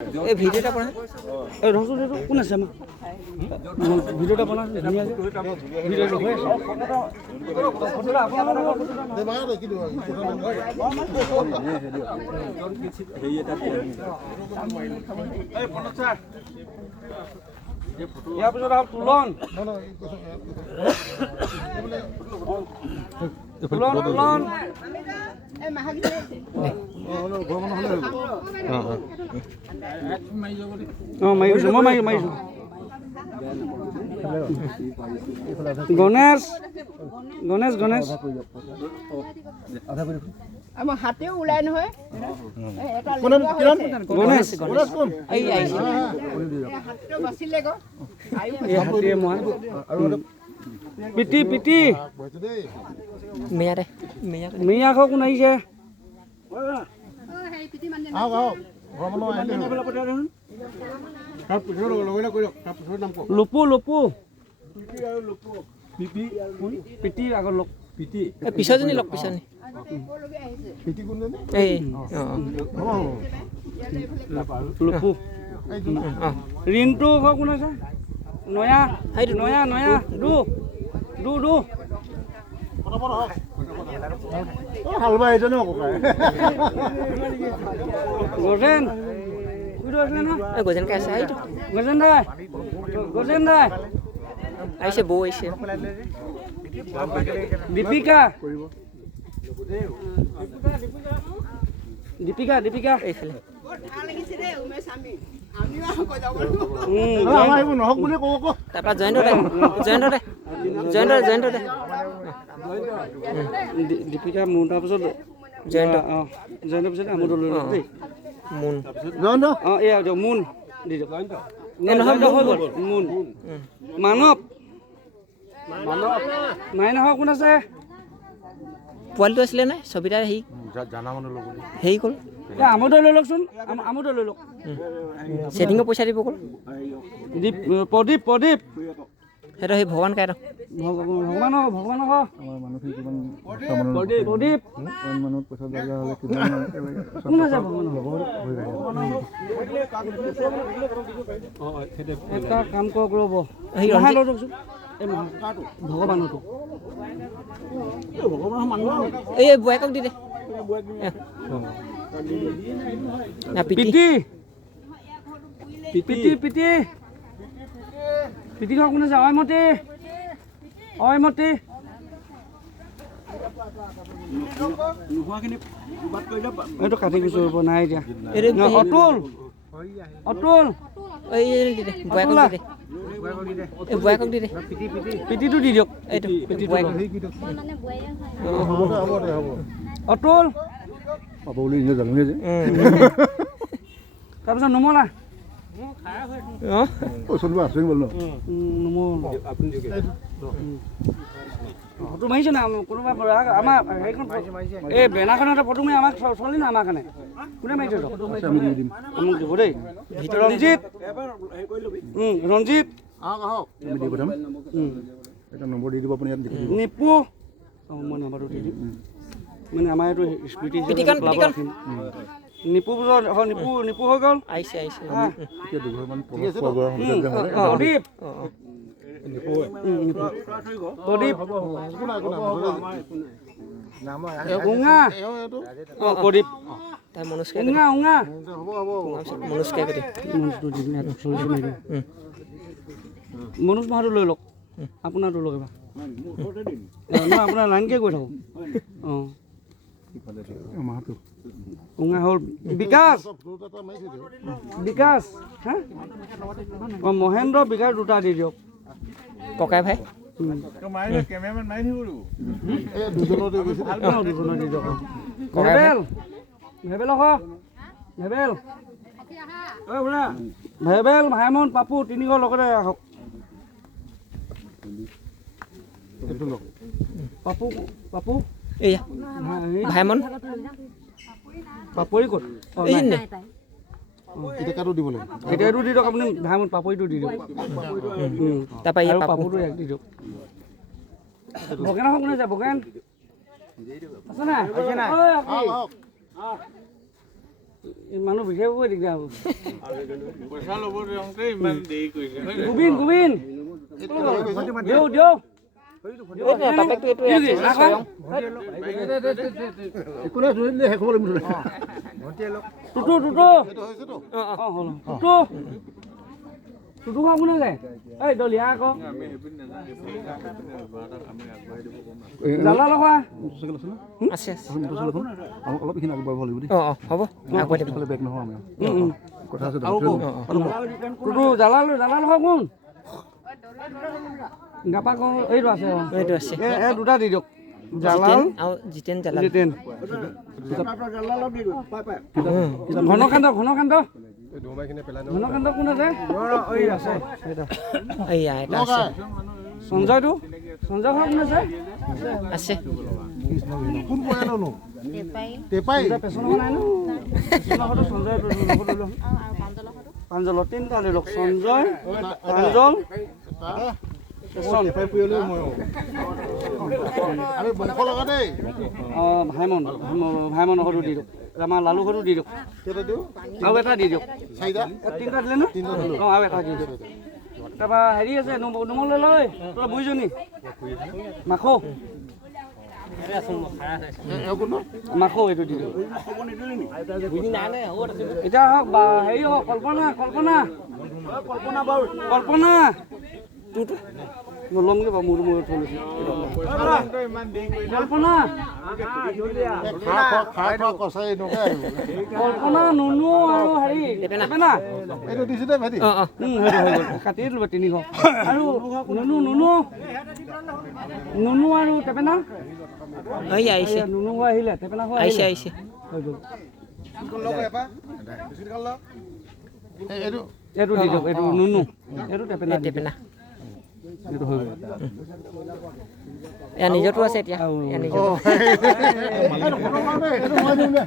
এই ভিডিওটা বনা এই ৰচোন এইটো কোন আছে আমাৰ ভিডিওটা বনা ধুনীয়াকৈ ভিডিওটো হৈ আছে ফটোটা আপোনালোকৰ দে মাৰ কি দিব হেৰি এটা এই ফটো স্যাৰ ইয়াৰ পিছত আৰু তুলন তুলন এই মাহাগি মাৰিছো গণেশ আমাৰ হাতেও ওলাই নহয় গণেশ কোন এই আহিছে হাতটো বাচিলে গো এই হাতে মই পিটি মেয়া খ কোন আহিছে লপু পিটি আগৰ লগ পিটি পিছজনী লগ পিছজনী এই লপু ৰিণ্টু খ কোন আছে নয়া দু হালবা এইজনে গজেন গজেনকে আছে এইটো গজেন দাই আহিছে বৌ আহিছে দীপিকা এইফালে নহওক বুলি কব তাৰপৰা জয়ন্ত দে দীপিকা মোৰ তাৰপিছত জয়ন্তৰ পিছত আমোদ লৈ লওক দেই মুন এয়া দিয়ক মুন দি দিয়ক হৈ গ'ল মুন মানৱ নাই নহয় কোন আছে পোৱালিটো আছিলে নাই ছবিটা হেৰি ক'ল আমোদ লৈ লওকচোন আমোদ লৈ লওক ছেটিঙৰ পইচা দিব ক'ল প্ৰদীপ সেইটো সেই ভগৱান কাই প্ৰদীপ কোন আছে এটা কাম কৰক ৰ'ব ভগৱানটো এই বুঢ়াকক দি দে পিটি কোন আছে অয়মতি এইটো কাটি গুচি ৰ'ব নাই এতিয়া অতুল বুঢ়াকক দি দে পিটিটো দি দিয়ক এইটো অতুল তাৰপিছত নুমলা ফটো মাৰিছে না কোনোবা আমাৰ হেৰিখন এই বেনাৰখনতে ফটো মাৰি আমাক চলি না আমাৰ কাৰণে কোনে মাৰিছে মোক দিব দেই ৰঞ্জিত নিপু মই নাম্বাৰটো দি দিম মানে আমাৰ এইটো স্মৃতি নিপু হৈ গ'ল আহিছে প্ৰদীপ মনোজ মাহটো লৈ লওক আপোনাৰটো লওক এবাৰ মই আপোনাৰ লাইনকে গৈ থাকোঁ উঙা হ'ল বিকাশ হা মহেন্দ্ৰ বিকাশ দুটা দি দিয়ক ককাই ভাই ভেবেল ভাইমন পাপু তিনিঘৰ লগতে আহক পাপু এয়া ভাইমন পাপৰি ক'ত এতিয়াটো দিব লাগিব এতিয়াটো দি দিয়ক আপুনি ভাইমন পাপৰিটো দি দিয়ক তাৰপৰা পাপুটো এক দি দিয়ক বগেন আহক কোনে যায় বগেন আছে নাই মানুহ বিচাৰিবই দিগদাৰ হ'ব পইচা ল'ব দিওঁতে ইমান দেৰি কৰিছে গোবিন দিওঁ দিওঁ বাপেকটো এইটো একো নাই ধৰিলে শেষ হ'ব লাগিব টুটু টুটু কোনে যায় এই দলিয়া আকৌ জালা লগা আছে অলপ এইখিনি আগবঢ়াব লাগিব দেই হ'ব আগুৱাই দিব বেগ নহয় আমি কথা আছে টুটু জালা লগা কোন গাপা কওঁ এইটো আছে এইটো আছে এই দুটা দি দিয়ক জালাল আৰু জিতেন জালাল জিতেন ঘনকান্ত কোন আছে এইয়া এটা আছে সঞ্জয় কোন আছে আছে কোন পয়ানো তেপাই পেছনৰ নাই ন সঞ্জয় প্ৰাঞ্জল তিনিটা লৈ লওক সঞ্জয় প্ৰাঞ্জল আমি বংশ লগা দেই ভাইমন সৰু দি দিয়ক আমাৰ লালু সৰু দি দিয়ক আৰু এটা দি দিয়ক তিনিটা দিলে ন আৰু এটা দি দিয়ক তাৰপৰা হেৰি আছে নুমলৈ লৈ তই বুজিছনি মাখো এইটো দি দিয়ক এতিয়া হওক বা হেৰি হওক কল্পনা নলমগে বাৰু মোৰ থৈ লৈছো কল্পনা নুনু আৰু হেৰি এইটো দিছো দে ভাইটি কাটি দিলো 300 আৰু নুনু আৰু টেপেনা আহিছে নুনু আহিলে টেপেনা আহিছে হৈ গ'ল এইটো দি দিয়ক এইটো নুনু এইটো টেপেনা এইটো হৈ গ'ল এয়া নিজৰটো আছে এতিয়া এয়া নিজৰটো মই দিম দে